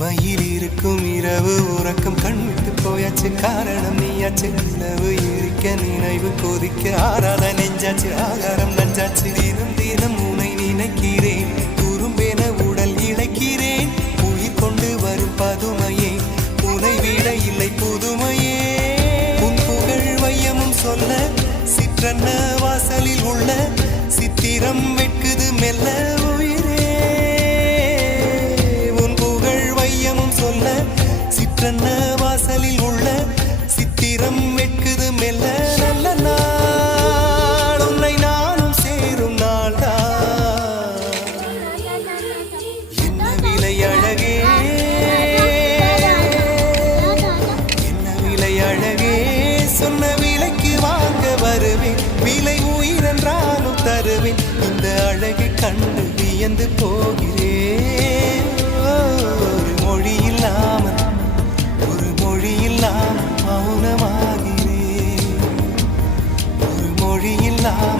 தனிமையில் இருக்கும் இரவு உறக்கம் கண்விட்டு போயாச்சு காரணம் நீயாச்சு நிலவு இருக்க நினைவு கொதிக்க ஆறாத நெஞ்சாச்சு ஆகாரம் நஞ்சாச்சு தினம் தினம் உனை நினைக்கிறேன் குறும்பென உடல் இழைக்கிறேன் உயிர் கொண்டு வரும் பதுமையே உனை விட இல்லை புதுமையே உன் புகழ் வையமும் சொல்ல சிற்றன்ன வாசலில் உள்ள சித்திரம் வெட்குது மெல்ல சிற்றன்ன வாசலில் உள்ள சித்திரம் வெட்குது மெல்ல நல்ல நாள் உன்னை நானும் சேரும் நாள்தான் என்ன விலை அழகே என்ன விலை அழகே சொன்ன விலைக்கு வாங்க வருவேன் விலை உயிரென்றாலும் தருவேன் இந்த அழகை கண்டு வியந்து போகிறேன் ஒரு மொழி இல்லாமல் மௌனமாகிறேன் ஒரு மொழி இல்லாமல்